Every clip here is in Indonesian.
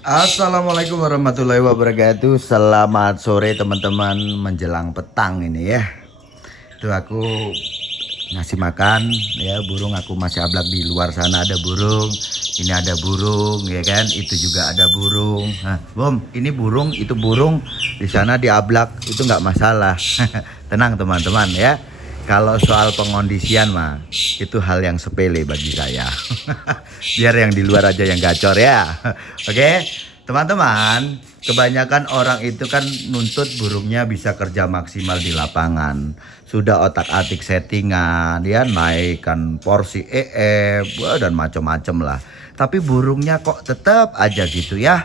Assalamualaikum warahmatullahi wabarakatuh. Selamat sore teman-teman, menjelang petang ini ya. Tuh aku ngasih makan ya burung, aku masih ablak di luar sana ada burung. Ini ada burung ya kan, itu juga ada burung. Nah, Bom, ini burung, itu burung, di sana diablak itu nggak masalah. Tenang teman-teman ya. Kalau soal pengondisian mah itu hal yang sepele bagi saya. Biar yang di luar aja yang gacor ya. Oke, teman-teman, kebanyakan orang itu kan nuntut burungnya bisa kerja maksimal di lapangan. Sudah otak-atik settingan, ya naikkan porsi wah, dan macam-macam lah. Tapi burungnya kok tetap aja gitu ya.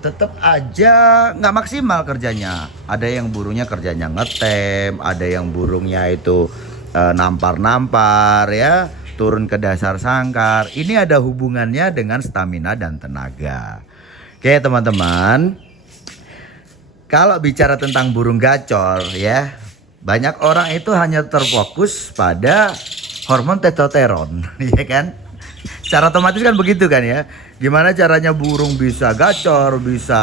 Tetap aja nggak maksimal kerjanya. Ada yang burungnya kerjanya ngetem, ada yang burungnya itu nampar-nampar ya, turun ke dasar sangkar. Ini ada hubungannya dengan stamina dan tenaga. Oke teman-teman, kalau bicara tentang burung gacor ya, banyak orang itu hanya terfokus pada hormon testosteron, ya kan? Secara otomatis kan begitu kan ya. Gimana caranya burung bisa gacor, bisa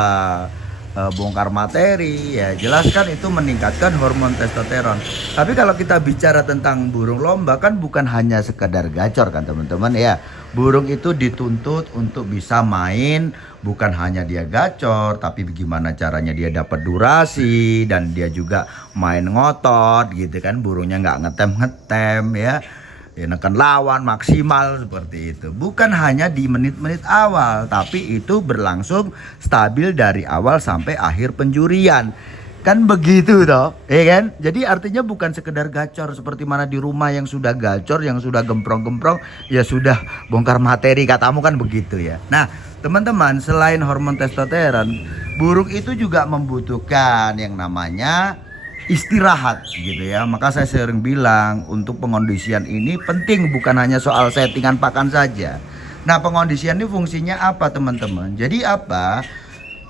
bongkar materi, ya jelas kan itu meningkatkan hormon testosteron. Tapi kalau kita bicara tentang burung lomba kan bukan hanya sekedar gacor kan teman-teman ya. Burung itu dituntut untuk bisa main, bukan hanya dia gacor, tapi bagaimana caranya dia dapat durasi dan dia juga main ngotot gitu kan. Burungnya nggak ngetem-ngetem ya. Ya neken lawan maksimal seperti itu. Bukan hanya di menit-menit awal, tapi itu berlangsung stabil dari awal sampai akhir penjurian. Kan begitu toh, ya kan? Jadi artinya bukan sekedar gacor seperti mana di rumah yang sudah gacor, yang sudah gemprong-gemprong, ya sudah bongkar materi, katamu kan begitu ya. Nah, teman-teman, selain hormon testosteron, burung itu juga membutuhkan yang namanya istirahat gitu ya. Maka saya sering bilang untuk pengondisian ini penting, bukan hanya soal settingan pakan saja. Nah, pengondisian ini fungsinya apa teman-teman? Jadi apa?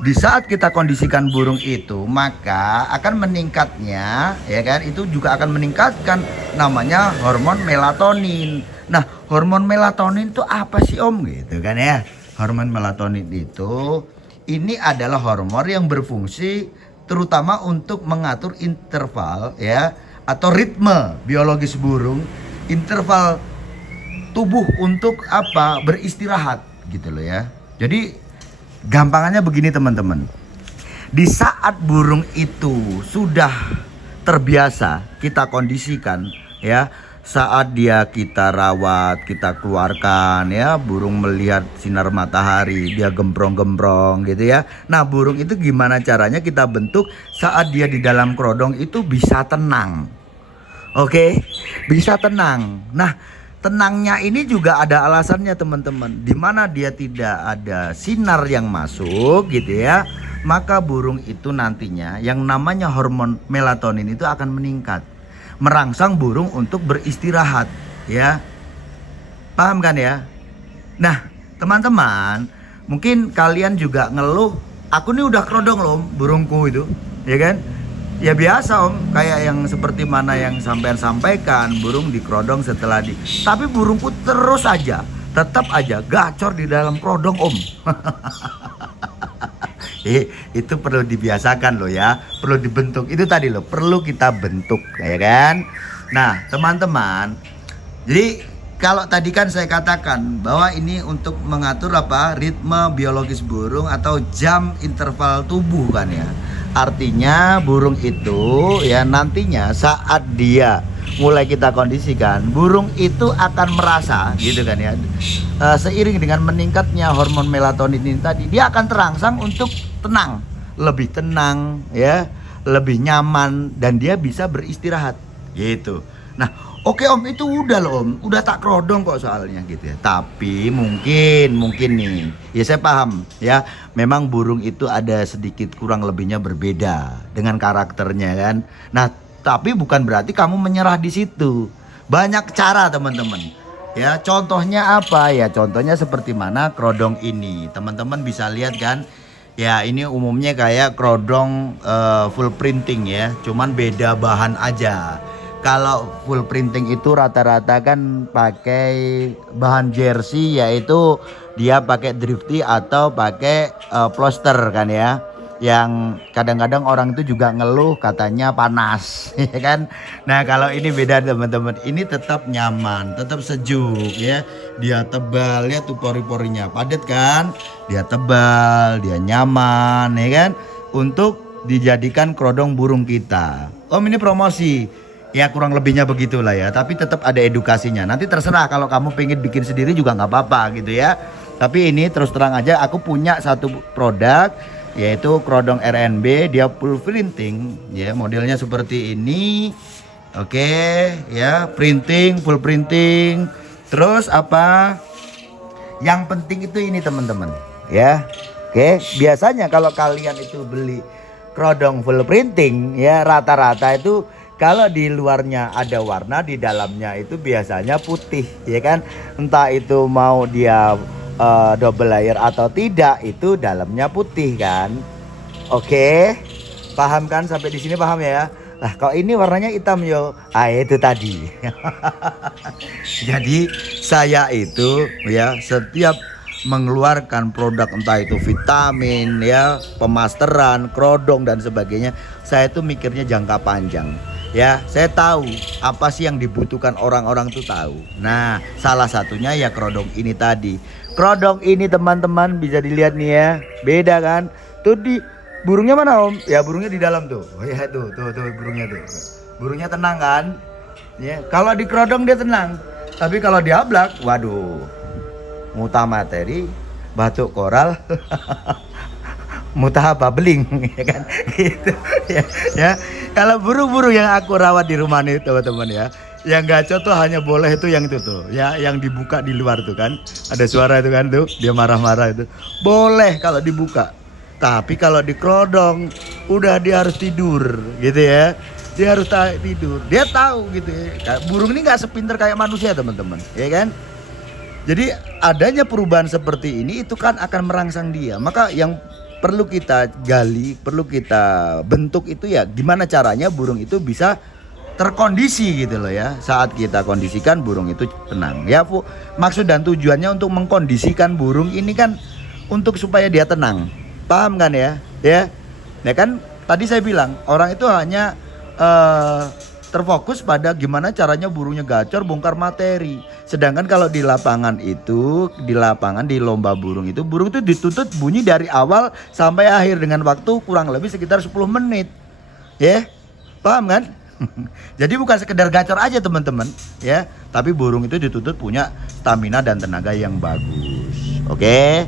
Di saat kita kondisikan burung itu, maka akan meningkatnya ya kan, itu juga akan meningkatkan namanya hormon melatonin. Nah, hormon melatonin itu apa sih Om gitu kan ya? Hormon melatonin itu ini adalah hormon yang berfungsi terutama untuk mengatur interval ya atau ritme biologis burung, interval tubuh untuk apa? Beristirahat gitu loh ya. Jadi gampangannya begini teman-teman. Di saat burung itu sudah terbiasa kita kondisikan ya, saat dia kita rawat, kita keluarkan ya, burung melihat sinar matahari, dia gemprong-gemprong gitu ya. Nah, burung itu gimana caranya kita bentuk saat dia di dalam kerodong itu bisa tenang. Oke, bisa tenang. Nah, tenangnya ini juga ada alasannya teman-teman. Dimana dia tidak ada sinar yang masuk gitu ya, maka burung itu nantinya yang namanya hormon melatonin itu akan meningkat, merangsang burung untuk beristirahat ya. Paham kan ya? Nah teman-teman, mungkin kalian juga ngeluh, aku nih udah kerodong loh burungku itu, ya kan? Ya biasa Om, kayak yang seperti mana yang sampean sampaikan, burung dikerodong setelah tapi burungku terus aja, tetap aja gacor di dalam kerodong Om. Itu perlu dibiasakan loh ya, perlu dibentuk. Itu tadi loh, perlu kita bentuk ya kan. Nah teman-teman, jadi kalau tadi kan saya katakan bahwa ini untuk mengatur apa, ritme biologis burung atau jam interval tubuh kan ya. Artinya burung itu ya nantinya saat dia mulai kita kondisikan, burung itu akan merasa gitu kan ya, seiring dengan meningkatnya hormon melatonin ini tadi, dia akan terangsang untuk tenang, lebih tenang ya, lebih nyaman, dan dia bisa beristirahat gitu. Nah oke Om, itu udah loh Om, udah tak kerodong kok soalnya gitu ya. Tapi mungkin nih ya, saya paham ya, memang burung itu ada sedikit kurang lebihnya berbeda dengan karakternya kan. Nah tapi bukan berarti kamu menyerah di situ. Banyak cara teman-teman. Ya, contohnya apa ya? Contohnya seperti mana kerodong ini. Teman-teman bisa lihat kan? Ya, ini umumnya kayak kerodong full printing ya. Cuman beda bahan aja. Kalau full printing itu rata-rata kan pakai bahan jersey, yaitu dia pakai drifty atau pakai ploster kan ya. Yang kadang-kadang orang itu juga ngeluh katanya panas ya kan. Nah kalau ini beda teman-teman, ini tetap nyaman, tetap sejuk ya. Dia tebal, lihat tuh pori-porinya padat kan, dia tebal, dia nyaman ya kan, untuk dijadikan kerodong burung kita. Om ini promosi ya, kurang lebihnya begitulah ya, tapi tetap ada edukasinya. Nanti terserah kalau kamu pengen bikin sendiri juga nggak apa-apa gitu ya. Tapi ini terus terang aja, aku punya satu produk yaitu kerodong RNB, dia full printing ya, modelnya seperti ini. Oke ya, printing, full printing. Terus apa yang penting itu ini teman-teman ya. Oke, biasanya kalau kalian itu beli kerodong full printing ya, rata-rata itu kalau di luarnya ada warna, di dalamnya itu biasanya putih ya kan. Entah itu mau dia double layer atau tidak, itu dalamnya putih kan. Oke, paham kan sampai di sini, paham ya? Nah kalau ini warnanya hitam yo, itu tadi. Jadi saya itu ya setiap mengeluarkan produk, entah itu vitamin ya, pemasteran, kerodong dan sebagainya, saya itu mikirnya jangka panjang. Ya, saya tahu apa sih yang dibutuhkan orang-orang tuh tahu. Nah, salah satunya ya kerodong ini tadi. Kerodong ini teman-teman bisa dilihat nih ya, beda kan? Tuh di burungnya mana Om? Ya burungnya di dalam tuh. Oh ya tuh burungnya tuh. Burungnya tenang kan? Ya, kalau di kerodong dia tenang. Tapi kalau di ablak, waduh, muta materi, batuk koral. Muta bubbling ya kan gitu ya. Kalau burung-burung yang aku rawat di rumah nih teman-teman ya, yang gacor tuh hanya boleh itu yang itu tuh ya, yang dibuka di luar tuh kan, ada suara itu kan tuh, dia marah-marah itu boleh kalau dibuka. Tapi kalau di kerodong udah dia harus tidur gitu ya, dia harus tidur, dia tahu gitu ya. Burung ini nggak sepinter kayak manusia teman-teman ya kan. Jadi adanya perubahan seperti ini itu kan akan merangsang dia. Maka yang perlu kita gali, perlu kita bentuk itu ya gimana caranya burung itu bisa terkondisi gitu loh ya. Saat kita kondisikan burung itu tenang ya. Maksud dan tujuannya untuk mengkondisikan burung ini kan untuk supaya dia tenang. Paham kan ya? Ya kan tadi saya bilang orang itu hanya terfokus pada gimana caranya burungnya gacor, bongkar materi. Sedangkan kalau di lapangan itu, di lomba burung itu dituntut bunyi dari awal sampai akhir dengan waktu kurang lebih sekitar 10 menit. Ya, paham kan? Jadi bukan sekedar gacor aja teman-teman ya, tapi burung itu dituntut punya stamina dan tenaga yang bagus. Oke,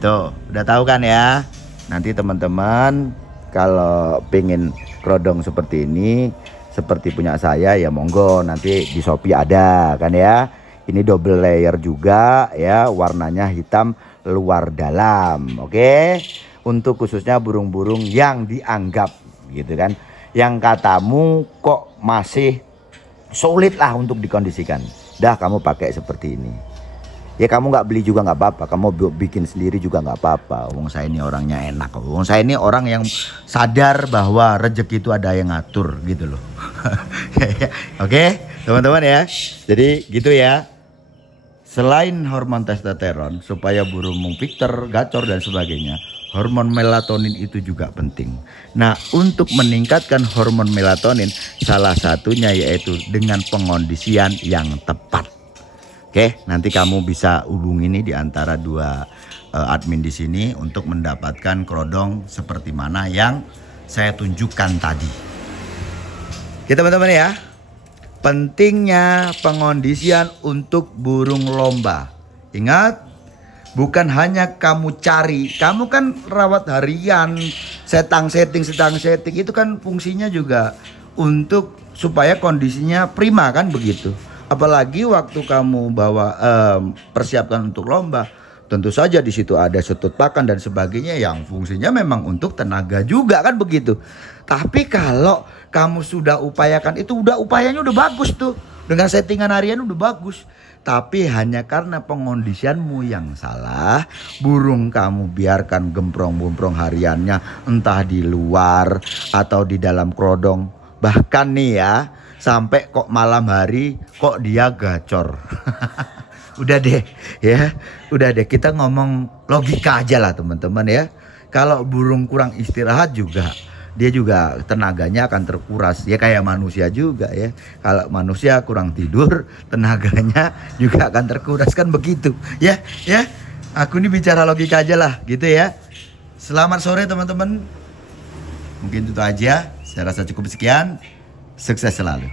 tuh udah tahu kan ya. Nanti teman-teman kalau pengen kerodong seperti ini, seperti punya saya ya monggo, nanti di Shopee ada kan ya. Ini double layer juga ya, warnanya hitam luar dalam. Oke, untuk khususnya burung-burung yang dianggap gitu kan, yang katamu kok masih sulit lah untuk dikondisikan, dah kamu pakai seperti ini ya. Kamu nggak beli juga nggak apa-apa, kamu bikin sendiri juga nggak apa-apa. Wong saya ini orangnya enak, wong saya ini orang yang sadar bahwa rezeki itu ada yang ngatur gitu loh. Oke teman-teman ya, jadi gitu ya. Selain hormon testosteron supaya burung pinter, gacor dan sebagainya, hormon melatonin itu juga penting. Nah, untuk meningkatkan hormon melatonin, salah satunya yaitu dengan pengondisian yang tepat. Oke, nanti kamu bisa hubungi ini di antara dua admin di sini untuk mendapatkan kerodong seperti mana yang saya tunjukkan tadi. Oke teman-teman ya. Pentingnya pengondisian untuk burung lomba. Ingat, bukan hanya kamu cari, kamu kan rawat harian, setting itu kan fungsinya juga untuk supaya kondisinya prima kan begitu. Apalagi waktu kamu bawa persiapkan untuk lomba, tentu saja di situ ada setut pakan dan sebagainya yang fungsinya memang untuk tenaga juga kan begitu. Tapi kalau kamu sudah upayakan itu, upayanya udah bagus tuh, dengan settingan harian udah bagus. Tapi hanya karena pengondisianmu yang salah, burung kamu biarkan gemprong-gemprong hariannya entah di luar atau di dalam kerodong. Bahkan nih ya, sampai kok malam hari kok dia gacor. Udah deh ya, udah deh kita ngomong logika aja lah teman-teman ya. Kalau burung kurang istirahat juga dia juga tenaganya akan terkuras ya, kayak manusia juga ya. Kalau manusia kurang tidur tenaganya juga akan terkuras, kan begitu ya. Ya, aku ini bicara logika aja lah gitu ya. Selamat sore teman-teman, mungkin itu aja, saya rasa cukup sekian. Sukses selalu.